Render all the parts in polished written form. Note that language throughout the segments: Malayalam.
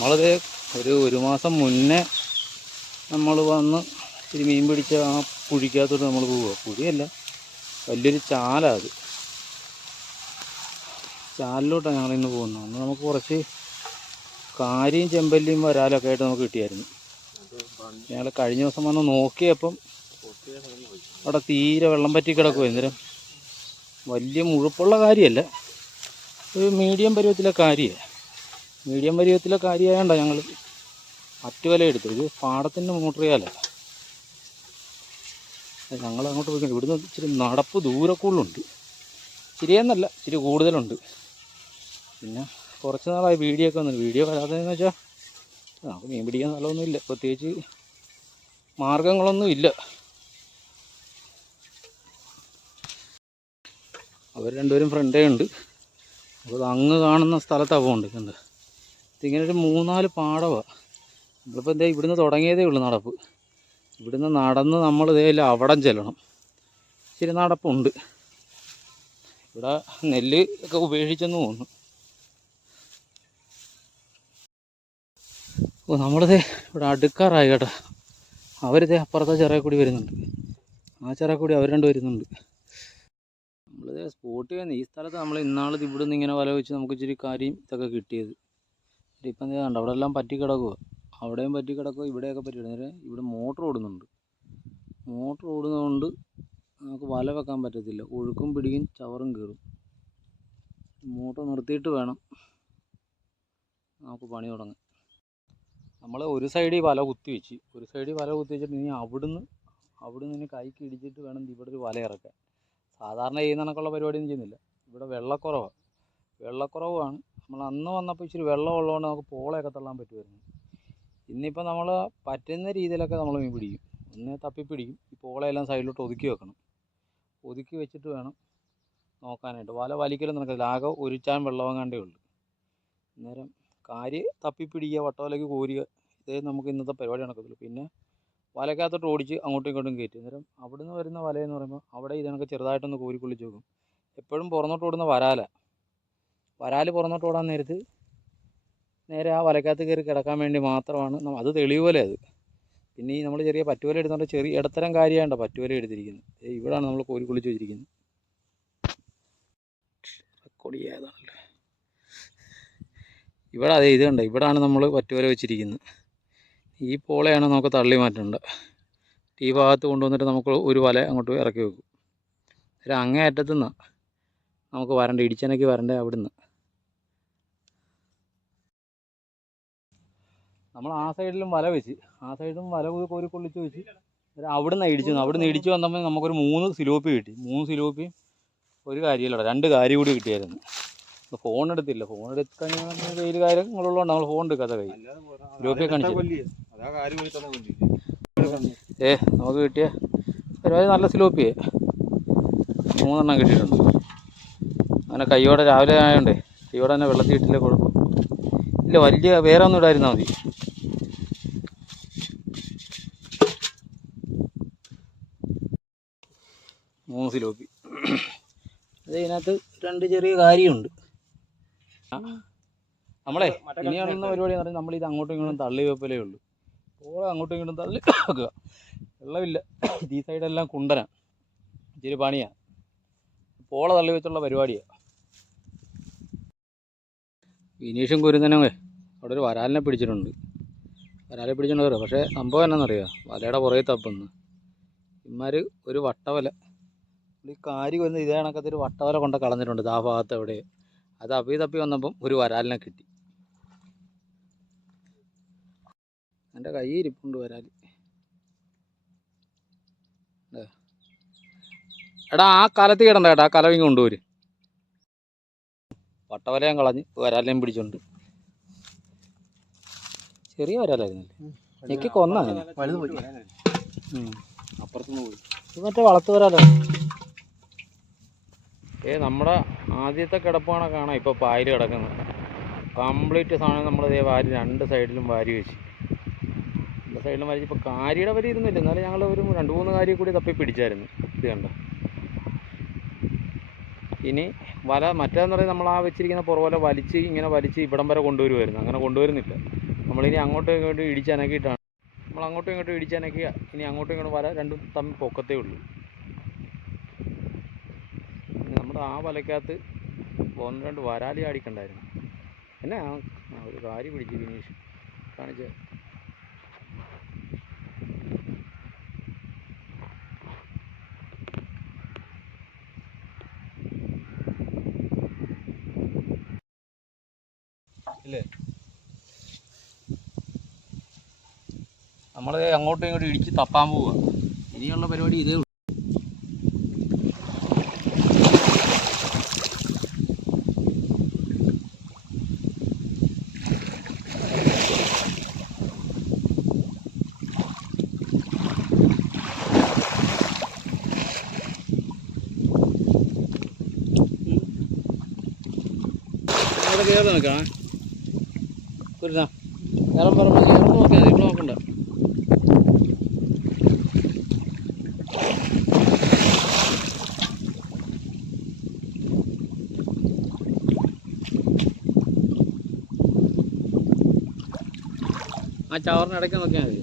നമ്മളത് ഒരു മാസം മുന്നേ നമ്മൾ വന്ന് ഇത്തിരി മീൻ പിടിച്ച ആ കുഴിക്കകത്തോട്ട് നമ്മൾ പോവുക. കുഴിയല്ല, വലിയൊരു ചാല. അത് ചാലിലോട്ടാണ് ഞങ്ങളിന്ന് പോകുന്നത്. അന്ന് നമുക്ക് കുറച്ച് കാരിയും ചെമ്പല്ലിയും വരാലൊക്കെ ആയിട്ട് നമുക്ക് കിട്ടിയായിരുന്നു. ഞങ്ങൾ കഴിഞ്ഞ ദിവസം വന്ന് നോക്കിയപ്പം അവിടെ തീരെ വെള്ളം പറ്റി കിടക്കുക. അന്നേരം വലിയ മുഴുപ്പുള്ള കാര്യമല്ല, ഒരു മീഡിയം പരുവത്തിലെ കാര്യമാണ്. മീഡിയം പരുവത്തിലെ കാര്യമായതുകൊണ്ടാണ് ഞങ്ങൾ അറ്റുവല എടുത്തത്. ഇത് പാടത്തിൻ്റെ മോട്ടറിയാല. ഞങ്ങൾ അങ്ങോട്ട് പോയിക്കൊണ്ട് ഇവിടുന്ന് ഇച്ചിരി നടപ്പ് ദൂരക്കുള്ളുണ്ട്. ഇച്ചിരിയെന്നല്ല, ഇച്ചിരി കൂടുതലുണ്ട്. പിന്നെ കുറച്ച് നാളായി വീഡിയോ ഒക്കെ വന്നു. വീഡിയോ വരാത്തതെന്ന് വെച്ചാൽ നമുക്ക് മീൻ പിടിക്കാൻ സ്ഥലമൊന്നുമില്ല, പ്രത്യേകിച്ച് മാർഗങ്ങളൊന്നും ഇല്ല. അവർ രണ്ടുപേരും ഫ്രണ്ടേ ഉണ്ട്. അപ്പോൾ അങ്ങ് കാണുന്ന സ്ഥലത്താണ് പോകുന്നുണ്ട്. കണ്ട് ഇതിങ്ങനെ ഒരു 3-4 പാടമാണ്. നമ്മളിപ്പോൾ എന്താ ഇവിടുന്ന് തുടങ്ങിയതേ ഉള്ളൂ നടപ്പ്. ഇവിടുന്ന് നടന്ന് നമ്മൾ ഇതേലും അവിടം ചെല്ലണം. ഇച്ചിരി നടപ്പുണ്ട്. ഇവിടെ നെല്ല് ഒക്കെ ഉപേക്ഷിച്ചെന്ന് തോന്നുന്നു. ഓ, നമ്മളിത് ഇവിടെ അടുക്കാറായി കേട്ടോ. അവരിതേ അപ്പുറത്തെ ചിറയിൽ കൂടി വരുന്നുണ്ട്. ആ ചിറയിൽ കൂടി അവർ രണ്ട് വരുന്നുണ്ട്. നമ്മളിത് സ്പോട്ട് ചെയ്യുന്ന ഈ സ്ഥലത്ത് നമ്മൾ ഇന്നാളത് ഇവിടെ നിന്ന് ഇങ്ങനെ വല വെച്ച് നമുക്ക് ഇച്ചിരി കാര്യം ഇതൊക്കെ കിട്ടിയത്. ഇപ്പം എന്താ കണ്ടോ, അവിടെ എല്ലാം പറ്റി കിടക്കുക. അവിടെയും പറ്റി കിടക്കുക, ഇവിടെയൊക്കെ പറ്റി കിടക്കുക. ഇവിടെ മോട്ടർ ഓടുന്നുണ്ട്. മോട്ടർ ഓടുന്നതുകൊണ്ട് നമുക്ക് വല വെക്കാൻ പറ്റത്തില്ല. ഒഴുക്കും പിടിക്കും, ചവറും കയറും. മോട്ടർ നിർത്തിയിട്ട് വേണം നമുക്ക് പണി തുടങ്ങാൻ. നമ്മൾ ഒരു സൈഡിൽ വല കുത്തി വെച്ച്, വെച്ചിട്ട് ഇനി അവിടുന്ന് ഇനി കൈക്ക് ഇടിച്ചിട്ട് വേണം ഇവിടെ ഒരു വല ഇറക്കാൻ. സാധാരണ ചെയ്യുന്ന കണക്കുള്ള പരിപാടിയൊന്നും ചെയ്യുന്നില്ല. ഇവിടെ വെള്ളക്കുറവാണ്. നമ്മൾ അന്ന് വന്നപ്പോൾ ഇച്ചിരി വെള്ളം ഉള്ളതുകൊണ്ട് നമുക്ക് പോളയൊക്കെ തള്ളാൻ പറ്റുമായിരുന്നു. ഇന്നിപ്പോൾ നമ്മൾ പറ്റുന്ന രീതിയിലൊക്കെ നമ്മൾ മീൻ പിടിക്കും. ഒന്ന് തപ്പിപ്പിടിക്കും. ഈ പോളയെല്ലാം സൈഡിലോട്ട് ഒതുക്കി വെക്കണം. ഒതുക്കി വെച്ചിട്ട് വേണം നോക്കാനായിട്ട്. വല വലിക്കലൊന്നും നടക്കില്ല. ആകെ ഒരു ചാൻ വെള്ളമെങ്ങാണ്ടേ ഉള്ളൂ. അന്നേരം കാര്യം തപ്പിപ്പിടിക്കുക, വട്ടവലയ്ക്ക് കോരുക, ഇതേ നമുക്ക് ഇന്നത്തെ പരിപാടി നടക്കത്തുള്ളൂ. പിന്നെ വലക്കകത്തോട്ട് ഓടിച്ച് അങ്ങോട്ടും ഇങ്ങോട്ടും കയറ്റി. അന്നേരം അവിടുന്ന് വരുന്ന വലയെന്ന് പറയുമ്പോൾ അവിടെ ഇതിനൊക്കെ ചെറുതായിട്ടൊന്ന് കോരിക്കൊള്ളിച്ച് വെക്കും. എപ്പോഴും പുറന്നോട്ട് ഓടുന്ന വരാൽ പുറന്നോട്ട് ഓടാൻ നേരത്ത് നേരെ ആ വലക്കകത്ത് കയറി കിടക്കാൻ വേണ്ടി മാത്രമാണ്. അത് തെളിവുപോലെ അത്. പിന്നെ ഈ നമ്മൾ ചെറിയ പറ്റുവല എടുത്തുകൊണ്ട് ചെറിയ ഇടത്തരം കാര്യമാണ്ടോ പറ്റുവല എടുത്തിരിക്കുന്നത്. ഇവിടെയാണ് നമ്മൾ കോരിക്കൊള്ളിച്ച് വെച്ചിരിക്കുന്നത്. റെക്കോർഡ് ചെയ്യാതാണല്ലോ. ഇവിടെ അതെ ഇത് കണ്ടോ, ഇവിടെയാണ് നമ്മൾ പറ്റുവല വെച്ചിരിക്കുന്നത്. ഈ പോളയാണ് നമുക്ക് തള്ളി മാറ്റേണ്ടത്. ഈ ഭാഗത്ത് കൊണ്ടുവന്നിട്ട് നമുക്ക് ഒരു വല അങ്ങോട്ട് ഇറക്കി വെക്കും. ഒരു അങ്ങേ അറ്റത്തു നിന്നാണ് നമുക്ക് വരണ്ട, ഇടിച്ചനയ്ക്ക് വരണ്ടേ അവിടുന്ന്. നമ്മൾ ആ സൈഡിലും വല വെച്ച്, കോരിക്കൊള്ളിച്ച് വെച്ച് അവിടുന്ന് ഇടിച്ചു വന്നപ്പോൾ നമുക്കൊരു 3 സിലോപ്പി കിട്ടി. 3 സിലോപ്പിയും ഒരു കാര്യമില്ല, 2 കാര്യം കൂടി കിട്ടിയായിരുന്നു. ഫോൺ എടുത്തില്ല. ഫോൺ എടുക്കാൻ വെയിൽ കാര്യങ്ങളുള്ളതുകൊണ്ട് നമ്മൾ ഫോൺ എടുക്കാത്ത കൈ സിലോപ്പിയെ കാണിച്ചു. നമുക്ക് കിട്ടിയ പരിപാടി നല്ല സിലോപ്പിയെ 3 എണ്ണം കിട്ടിയിട്ടുണ്ട്. അങ്ങനെ കൈയോടെ രാവിലെ ആയതുകൊണ്ടേ കൈയോടെ തന്നെ വെള്ളത്തിൽ ഇട്ടില്ല, കുഴപ്പം ഇല്ല. വലിയ വേറെ ഒന്നും ഇടായിരുന്നാൽ മതി. സിലോപ്പി അത് ഇതിനകത്ത് 2 ചെറിയ കാര്യമുണ്ട്. നമ്മളെ ഇനിയാണെന്ന പരിപാടി എന്ന് പറഞ്ഞാൽ നമ്മളിത് അങ്ങോട്ടും ഇങ്ങോട്ടും തള്ളി വെപ്പലേ ഉള്ളൂ. പോളെ അങ്ങോട്ടും ഇങ്ങോട്ടും തള്ളി വെക്കുക. വെള്ളമില്ല, ഈ സൈഡെല്ലാം കുണ്ടനാണ്, ഇച്ചിരി പണിയാണ്. പോള തള്ളി വെച്ചുള്ള പരിപാടിയാണ്. വിനീഷും കുരുന്നനേ അവിടെ ഒരു വരാലിനെ പിടിച്ചിട്ടുണ്ട്. വരാം. പക്ഷേ സംഭവം എന്നാണെന്നറിയാം, വലയുടെ പുറകെ തപ്പുന്നു ഇമാർ ഒരു വട്ടവല. ഈ കാരി വന്ന് ഇതേ കണക്കത്തൊരു വട്ടവല കൊണ്ട് കളഞ്ഞിട്ടുണ്ട് ആ ഭാഗത്ത് എവിടെ. അത് തപ്പി വന്നപ്പം ഒരു വരാലിനെ കിട്ടി. എൻ്റെ കൈ ഇരിപ്പുണ്ട് വരാൽ. എടാ ആ കലത്തിൽ കിടണ്ട കേട്ടോ, ആ കലവിങ് കൊണ്ടുപോര്. വട്ടവലയും കളഞ്ഞ് വരാലിനെയും പിടിച്ചുണ്ട്. ചെറിയ വരാലായിരുന്നല്ലേ, എനിക്ക് കൊന്നാണ്. അപ്പുറത്തുനിന്ന് പോയി. ഇത് മറ്റേ വളർത്തു വരാലോ. നമ്മുടെ ആദ്യത്തെ കിടപ്പാണ് കാണാം ഇപ്പോൾ പായൽ കിടക്കുന്നത്. കംപ്ലീറ്റ് സാധനം നമ്മൾ വാരി 2 സൈഡിലും വാരി വെച്ച്. 2 സൈഡിലും വാരി. ഇപ്പോൾ കാരിയുടെ വരി ഇരുന്നില്ല, എന്നാലും ഞങ്ങൾ ഒരു 2-3 കാരി കൂടി തപ്പി പിടിച്ചായിരുന്നു. ഇത് കണ്ട. ഇനി വല മറ്റേതെന്ന് പറയുന്നത് നമ്മൾ ആ വെച്ചിരിക്കുന്ന പുറവല വലിച്ച് ഇവിടം വരെ കൊണ്ടുവരുമായിരുന്നു. അങ്ങനെ കൊണ്ടുവരുന്നില്ല. നമ്മളിനി അങ്ങോട്ടും ഇങ്ങോട്ടും ഇടിച്ചനക്കിയിട്ടാണ് നമ്മൾ അങ്ങോട്ടും ഇങ്ങോട്ടും ഇടിച്ചനക്കി ഇനി അങ്ങോട്ടും ഇങ്ങോട്ടും വല രണ്ടും തമ്മിൽ പൊക്കത്തേ ഉള്ളൂ. നമ്മുടെ ആ വലക്കകത്ത് 1-2 വരാലി അടിക്കണ്ടായിരുന്നു. എന്നാ ഒരു കാര്യം പിടിച്ച് വിനീഷ് കാണിച്ച ഇല്ലേ. നമ്മൾ അങ്ങോട്ടും ഇങ്ങോട്ടും ഇടിച്ച് തപ്പാൻ പോവുക. ഇനിയുള്ള പരിപാടി ഇതേ ഉള്ളൂ. കയറി നോക്കാം കുരുന്നാ വേറെ പറഞ്ഞു എവിടെ നോക്കിയാൽ മതി, ഇവിടെ നോക്കണ്ട. ആ ചവറിന് ഇടയ്ക്ക് നോക്കിയാൽ മതി.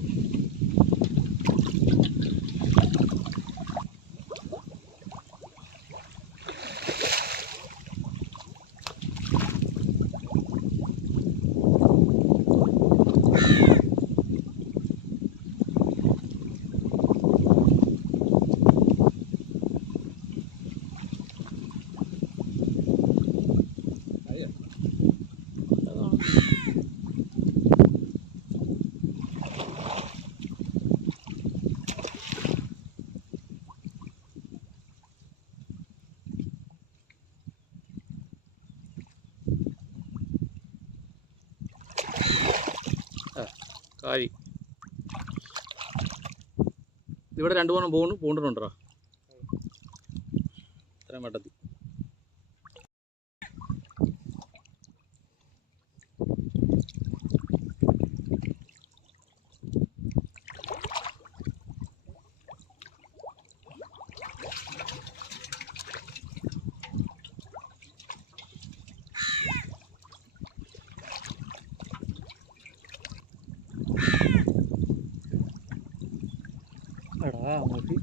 കാരി ഇവിടെ 2 പൂണ്ടിട്ടുണ്ടോ ഇത്രയും വട്ടത്തിൽ. എടാ മുട്ടി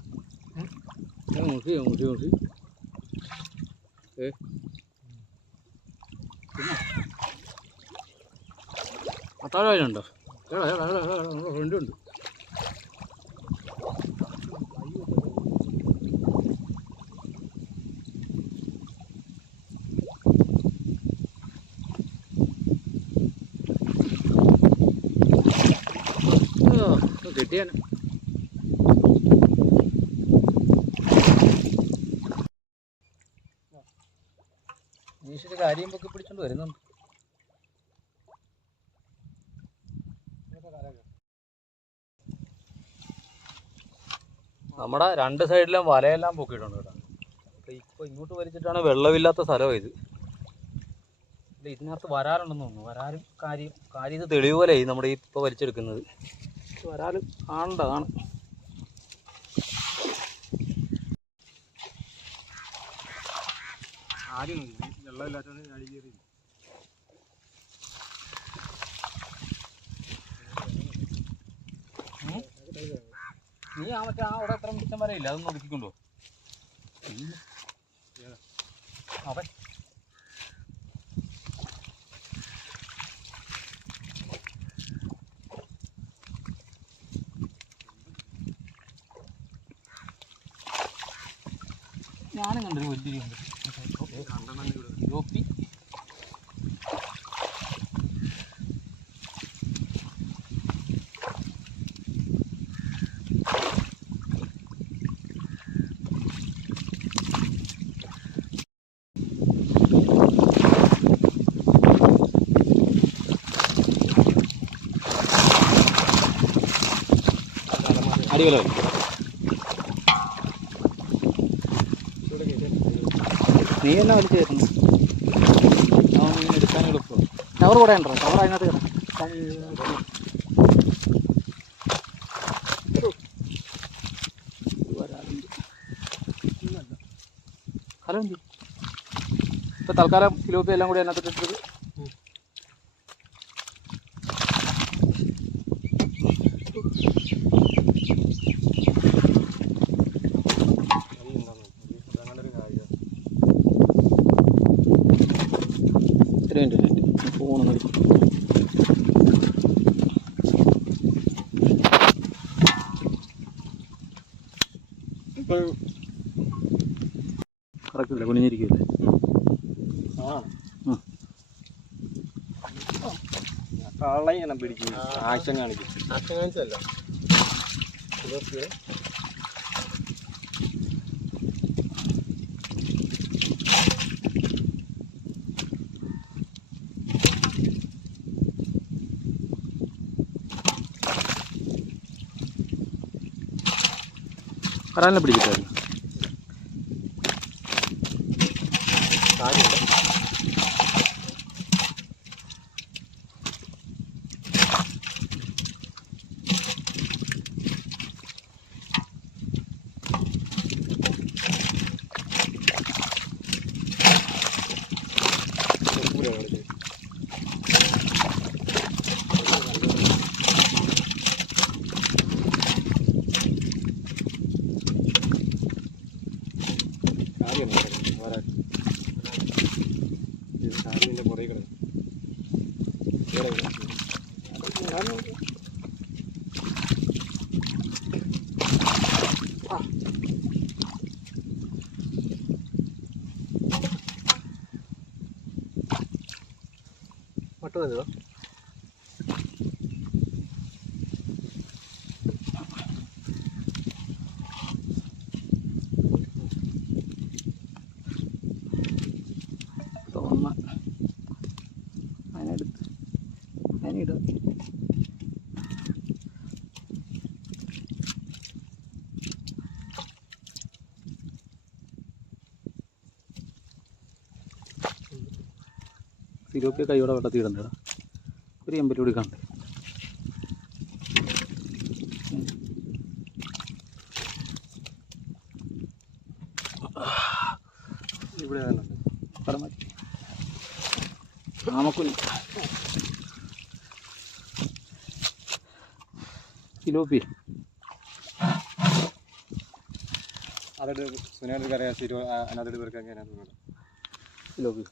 മുട്ടി മുട്ടി മുട്ടി അത്താഴമുണ്ടോ? ഫ്രണ്ടുണ്ട്. കിട്ടിയാൻ നീഷിന്റെ കാര്യം പൊക്കി പിടിച്ചോണ്ട് വരുന്നുണ്ട്. നമ്മുടെ 2 സൈഡിലും വലയെല്ലാം പൊക്കിയിട്ടുണ്ട് കേട്ടോ. ഇപ്പോൾ ഇങ്ങോട്ട് വലിച്ചിട്ടാണ് വെള്ളമില്ലാത്ത സ്ഥലമാണ് ഇത്. ഇതിനകത്ത് വരാലുണ്ടെന്ന് തോന്നുന്നു. വരാലും കാര്യം ഇത് തെളിവ് പോലെയായി നമ്മുടെ ഈ ഇപ്പോൾ വലിച്ചെടുക്കുന്നത്. വരാൽ കാണേണ്ടതാണ്. ആദ്യം വെള്ളമില്ലാത്തത് അടി കയറി നീ ആ മറ്റേ അവിടെ എത്ര മിച്ചം വരെയില്ല, അതൊന്നും ഒതുക്കിക്കൊണ്ടോ അവൻ. ഞാനും കണ്ടൊരു വലിയ യൂപ്പി അടിപൊളി. നീ എന്നാ വലിച്ചു കയറ്റുന്നു? എടുക്കാൻ എളുപ്പം. കവർ കൂടെ ഉണ്ടോ? കവർ അതിനകത്ത് കിടക്കും. ഹലോ എന്തി ഇപ്പം തൽക്കാലം കിലോപ്പി എല്ലാം കൂടി അതിനകത്ത് ഇട്ടിട്ട് കറക്റ്റില്ല, കുനിഞ്ഞിരിക്കില്ലേ? കള്ളങ്ങനെ പിടിക്കും, ആക്ഷൻ കാണിക്കും. ആക്ഷൻ കാണിച്ചല്ല, വരാനെ പിടിച്ചിട്ടായിരുന്നു. അതിനിടും. സിലോപ്പിയ കൈയോടെ വെള്ളത്തിൽ ഇടണ്ടടാ, ഒരു എമ്പറ്റി കൂടി കണ്ടേ. ഇവിടെ കട മാറ്റി ആമക്കുഞ്ഞ് സിലോപ്പി. അതൊരു സുനാട് കറിയാ സിരോ അതിനകത്തോട്ട് പേർക്കൊക്കെ അതിനകത്ത് സിലോപ്പി.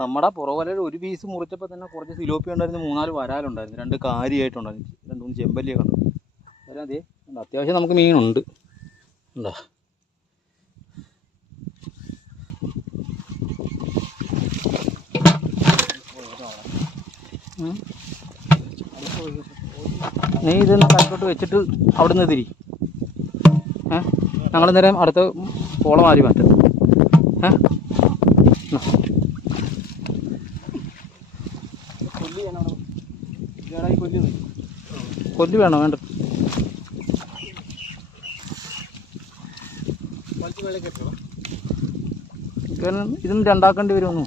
നമ്മുടെ പുറവലയിൽ ഒരു പീസ് മുറിച്ചപ്പോൾ തന്നെ കുറച്ച് സിലോപ്പി ഉണ്ടായിരുന്നു, 3-4 വരാലുണ്ടായിരുന്നു, 2 കാര്യമായിട്ടുണ്ടായിരുന്നു, 2-3 ചെമ്പല്ലിയൊക്കെ ഉണ്ട്. വരാൻ അതേ അത്യാവശ്യം നമുക്ക് മീനുണ്ട്. ഉണ്ടോ? നീ ഇതൊന്ന് കൈക്കോട്ട് വെച്ചിട്ട് അവിടെ നിന്ന് തിരി. ഞങ്ങൾ നേരം അടുത്ത പോള മാറി മാറ്റും. കൊല്ലി വേണോ? വേണ്ട, ഇതും രണ്ടാക്കേണ്ടി വരുമെന്നു.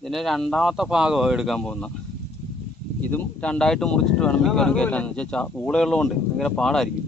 ഇതിൻ്റെ രണ്ടാമത്തെ ഭാഗമാണ് എടുക്കാൻ പോകുന്നത്. ഇതും 2ആയിട്ട് മുറിച്ചിട്ട് വേണം മിക്കവാറും കയറ്റാന്ന് വെച്ചാൽ ഊളയുള്ളതുകൊണ്ട് ഭയങ്കര പാടായിരിക്കും.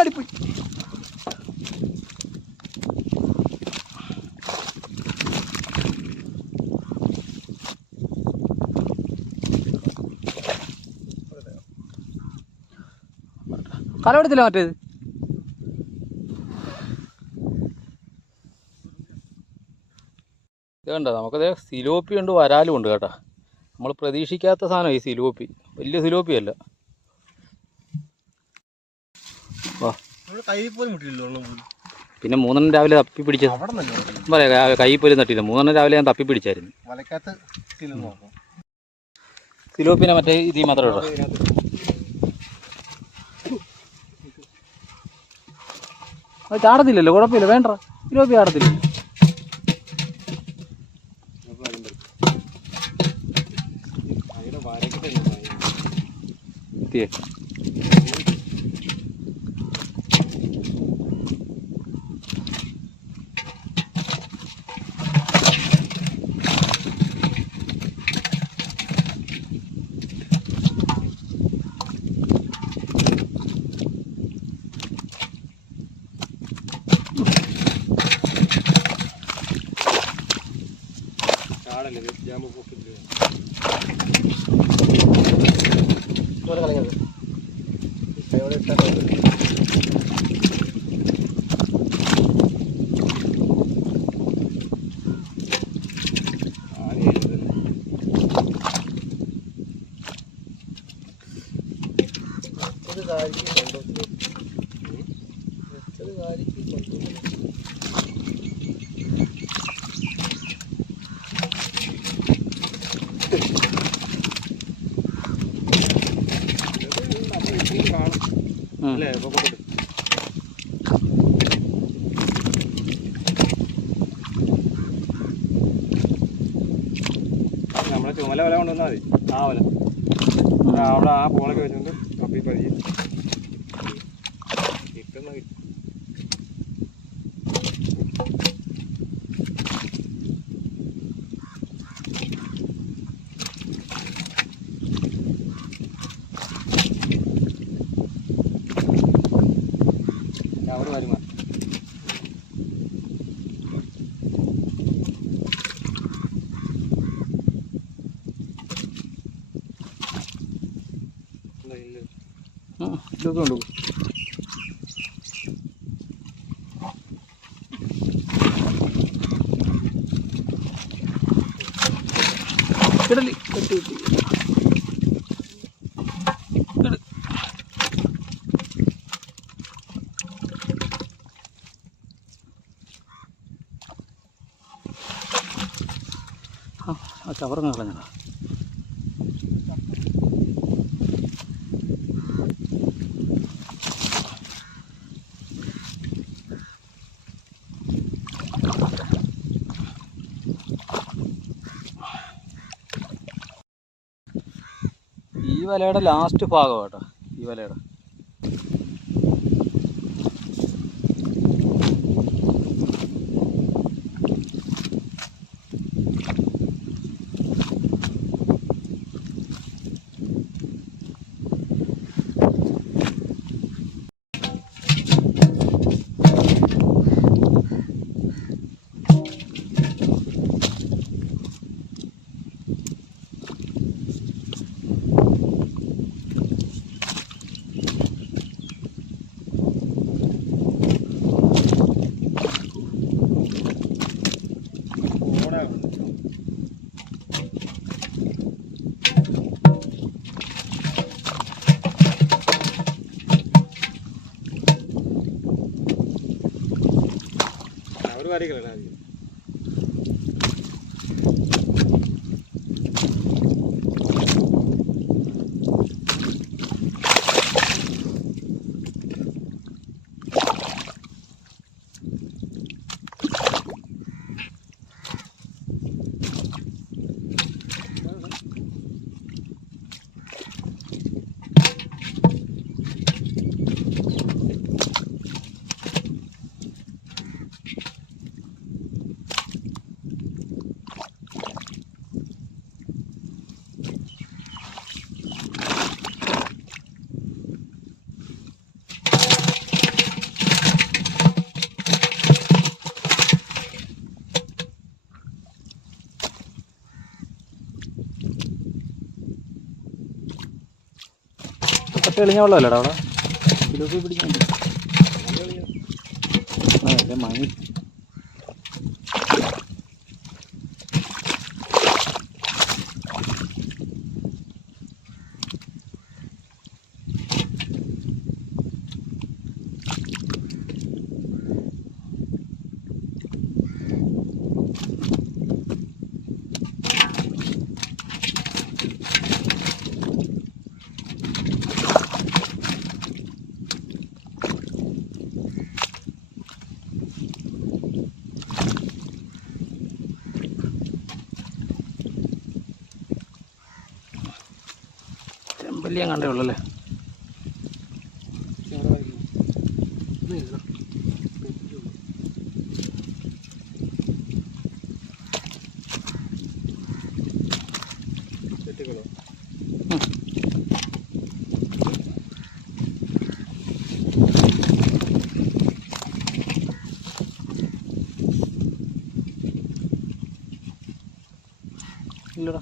അടിപ്പോയി. കലവെടുത്തില്ല മറ്റേത്. ഇത് കണ്ടോ, നമുക്കത് സിലോപ്പി ഉണ്ട്, വരാലും ഉണ്ട് കേട്ടോ. നമ്മൾ പ്രതീക്ഷിക്കാത്ത സാധനം ഈ സിലോപ്പി. വലിയ സിലോപ്പി അല്ല. കയ്യിൽ പോലും കിട്ടിയില്ല. പിന്നെ 3 രാവിലെ തപ്പി പിടിച്ചത് പറയാ, കൈ പോലും തട്ടിയില്ല. 3 രാവിലെ ഞാൻ തപ്പി പിടിച്ചായിരുന്നു. വലക്കകത്ത് നോക്കാം. സിലോപ്പിനെ മറ്റേ ഇതിൽ മാത്രമേ ഉള്ളൂ. അത് ചാടത്തില്ലല്ലോ, കുഴപ്പമില്ല, വേണ്ട. സിലോപ്പി ചാടത്തില്ല. എത്തിയേ നമ്മളെ ചുമല വല കൊണ്ടുവന്നാൽ മതി. ആ വല അവിടെ ആ പോളൊക്കെ വെച്ചുകൊണ്ട് കപ്പി പതിയെ കിട്ടുന്ന അവിടെ വരുമാനം. ഇതൊക്കെ ഉണ്ടോ? കിടലി കെട്ടി കിട്ടി. ആ കവറങ്ങ് കളഞ്ഞടാ. ഈ വലയുടെ ലാസ്റ്റ് ഭാഗം കേട്ടോ, ഈ വലയുടെ. ഒരു കാര്യങ്ങളാണ് തെളിഞ്ഞ വെള്ളമല്ലടാ അവിടെ. സിലോപ്പി പിടിക്കാൻ അതെ മണി. ചെമ്പല്ലി കണ്ടേ ഉള്ളൂ അല്ലേ? ഇല്ലടാ,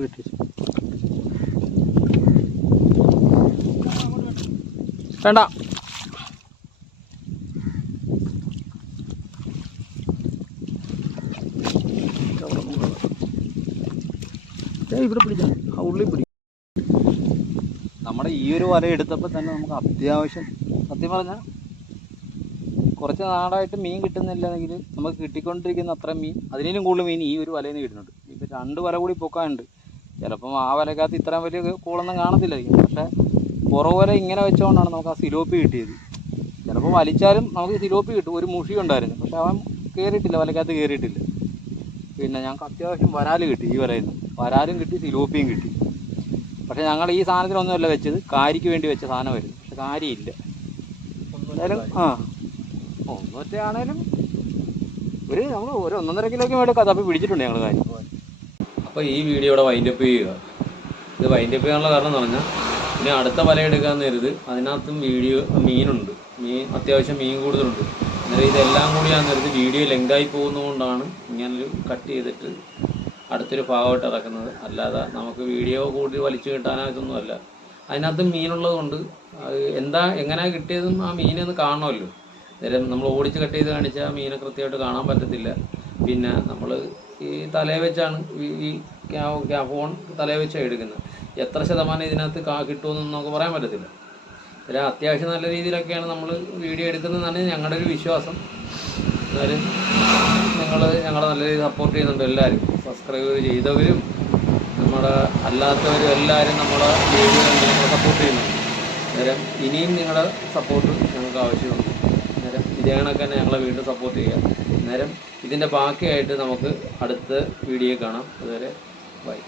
കിട്ടി. വേണ്ട, ഇവിടെ പിടിച്ചാൽ ആ ഉള്ളിൽ പിടിക്കും. നമ്മുടെ ഈ ഒരു വല എടുത്തപ്പോൾ തന്നെ നമുക്ക് അത്യാവശ്യം, സത്യം പറഞ്ഞാൽ കുറച്ച് നാടായിട്ട് മീൻ കിട്ടുന്നില്ലെങ്കിൽ നമുക്ക് കിട്ടിക്കൊണ്ടിരിക്കുന്ന അത്ര മീൻ, അതിനേലും കൂടുതൽ മീൻ ഈ ഒരു വലയിൽ നിന്ന് കിട്ടുന്നുണ്ട്. ഇപ്പോൾ 2 വല കൂടി പൊക്കാനുണ്ട്. ചിലപ്പം ആ വലക്കകത്ത് ഇത്രയും വലിയ കൂളൊന്നും കാണത്തില്ലായിരിക്കും. പക്ഷേ പുറവല ഇങ്ങനെ വെച്ചുകൊണ്ടാണ് നമുക്ക് ആ സിലോപ്പി കിട്ടിയത്. ചിലപ്പോൾ വലിച്ചാലും നമുക്ക് സിലോപ്പി കിട്ടും. ഒരു മുഷി ഉണ്ടായിരുന്നു, പക്ഷെ അവൻ കയറിയിട്ടില്ല, വലക്കകത്ത് കയറിയിട്ടില്ല. പിന്നെ ഞങ്ങൾക്ക് അത്യാവശ്യം വരാൽ കിട്ടി ഈ വലയിൽ നിന്ന്. വരാലും കിട്ടി, സിലോപ്പിയും കിട്ടി. പക്ഷേ ഞങ്ങൾ ഈ സാധനത്തിനൊന്നുമല്ല വെച്ചത്, കാരിക്ക് വേണ്ടി വെച്ച സാധനമായിരുന്നു. പക്ഷെ കാര്യമില്ല. എന്തായാലും ഒന്നൊറ്റയാണേലും നമ്മൾ ഒരു 1.5 കിലോയ്ക്ക് മേലെ തപ്പി പിടിച്ചിട്ടുണ്ട് ഞങ്ങൾ കാര്യം. അപ്പോൾ ഈ വീഡിയോ ഇവിടെ വൈൻഡപ്പ് ചെയ്യുക. ഇത് വൈൻഡപ്പ് ചെയ്യാനുള്ള കാരണം എന്ന് പറഞ്ഞാൽ ഇനി അടുത്ത വല എടുക്കാമെന്ന് കരുത്. അതിനകത്തും മീനുണ്ട്, അത്യാവശ്യം മീൻ കൂടുതലുണ്ട്. അന്നേരം ഇതെല്ലാം കൂടി ഞാൻ നേരത്തെ വീഡിയോ ലെങ്തായി പോകുന്നതുകൊണ്ടാണ് ഇങ്ങനൊരു കട്ട് ചെയ്തിട്ട് അടുത്തൊരു ഭാഗമായിട്ട് ഇറക്കുന്നത്. അല്ലാതെ നമുക്ക് വീഡിയോ കൂടുതൽ വലിച്ചു കിട്ടാനായിട്ടൊന്നുമല്ല. അതിനകത്ത് മീനുള്ളത് കൊണ്ട് അത് എങ്ങനെയാണ് കിട്ടിയതും ആ മീനൊന്ന് കാണണമല്ലോ. നേരം നമ്മൾ ഓടിച്ച് കട്ട് ചെയ്ത് കാണിച്ചാൽ മീനെ കൃത്യമായിട്ട് കാണാൻ പറ്റത്തില്ല. പിന്നെ നമ്മൾ ഈ തലയിൽ വെച്ചാണ് ഈ ഫോൺ തലയിൽ വെച്ചാണ് എടുക്കുന്നത്. എത്ര ശതമാനം ഇതിനകത്ത് കിട്ടുമെന്നൊന്നും നമുക്ക് പറയാൻ പറ്റത്തില്ല. ഇതിൽ അത്യാവശ്യം നല്ല രീതിയിലൊക്കെയാണ് നമ്മൾ വീഡിയോ എടുക്കുന്നതെന്നാണ് ഞങ്ങളുടെ ഒരു വിശ്വാസം. എന്നാലും ഞങ്ങളെ നല്ല രീതിയിൽ സപ്പോർട്ട് ചെയ്യുന്നുണ്ട് എല്ലാവരും. സബ്സ്ക്രൈബ് ചെയ്തവരും അല്ലാത്തവരും എല്ലാവരും നമ്മളെ വീഡിയോ സപ്പോർട്ട് ചെയ്യുന്നുണ്ട്. അന്നേരം ഇനിയും നിങ്ങളുടെ സപ്പോർട്ട് ഞങ്ങൾക്ക് ആവശ്യമുണ്ട്. അന്നേരം ഇതേ കണക്ക് തന്നെ ഞങ്ങളെ വീണ്ടും സപ്പോർട്ട് ചെയ്യുക. അന്നേരം ഇതിൻ്റെ ബാക്കിയായിട്ട് നമുക്ക് അടുത്ത വീഡിയോ കാണാം. അതുവരെ ബൈ.